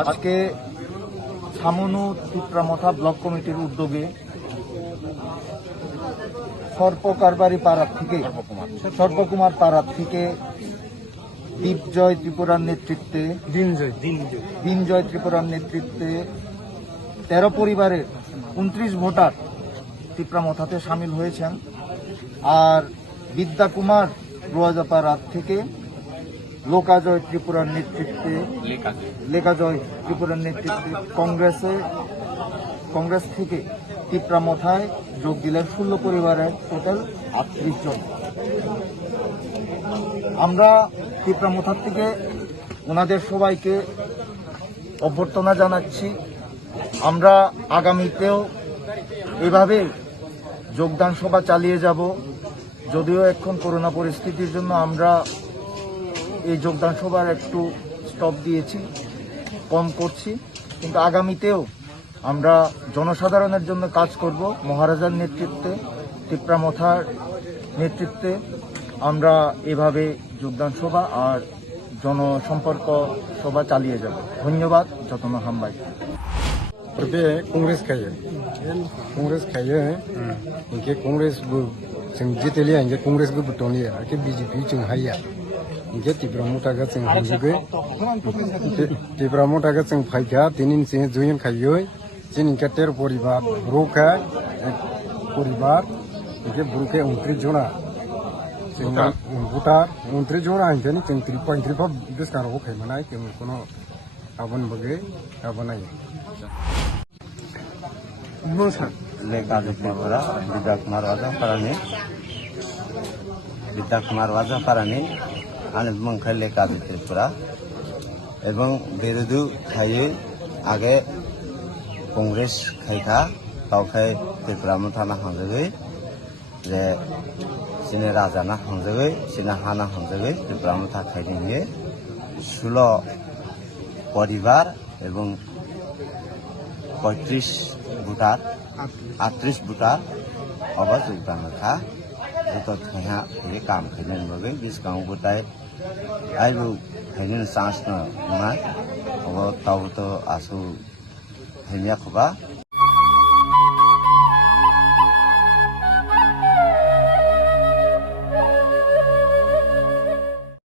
আজকে ছামনু টিপ্রামথা ব্লক কমিটির উদ্যোগে সর্পকারবারি পাড়ার থেকে সর্পকুমার পাড়ার থেকে দীপজয় ত্রিপুরার নেতৃত্বে দিনজয় ত্রিপুরার নেতৃত্বে 13 পরিবারের 29 ভোটার টিপ্রামথাতে সামিল হয়েছেন। আর বিদ্যাকুমার রোয়াজাপাড়ার থেকে লোকাজয় ত্রিপুরার নেতৃত্বে লেকাজয় ত্রিপুরার নেতৃত্বে কংগ্রেস থেকে টিপ্রামথায় যোগ দিলেন 16 পরিবারের টোটাল 38 জন। আমরা টিপ্রামথার থেকে ওনাদের সবাইকে অভ্যর্থনা জানাচ্ছি। আমরা আগামীতেও এভাবে যোগদান সভা চালিয়ে যাব। যদিও এখন করোনা পরিস্থিতির জন্য আমরা এই যোগদান সভার একটু স্টপ দিয়েছি, কম করছি, কিন্তু আগামীতেও আমরা জনসাধারণের জন্য কাজ করব। মহারাজার নেতৃত্বে, টিপ্রামথার নেতৃত্বে আমরা এভাবে যোগদান সভা আর জনসম্পর্ক সভা চালিয়ে যাব। ধন্যবাদ। যতন হামবাই बे कांग्रेस खायो इनके कांग्रेस जों जितेलिया इनके कांग्रेस को बटोलिया के बीजेपी जों हाया इनके टिप्रामथा का जों हाजोगे टिप्रामथा का जों फाइका तिनिन से जयन खायो जिन इनके 13 परिवार ब्रोका परिवार इनके ब्रोके 29 जना जों भोटार 29 जना इनके जों 3.35 डिस्काउंट हो खायमानाय जों कोनो गाबोन बगे गाबोनाय लेकाजोपुरा विद्याकुमार वाजापारानि आने मंखा लेकाजोपुरा एवं बिरुदु खायो आगे कांग्रेस खायखा तावखाय टिप्रामथाना हांजोगै जे सिने राजाना हांजोगै सिने हाना हांजोगै टिप्रामथा खायनि 16 परिवार एवं 35 भोटार 38 भोटार अब जोगदानखा जो थैहा ये काम खायन बगे बिसकाउ गोटाय आइबो खायन चान्स न मा अब ताव तो आसु हैनिया खबा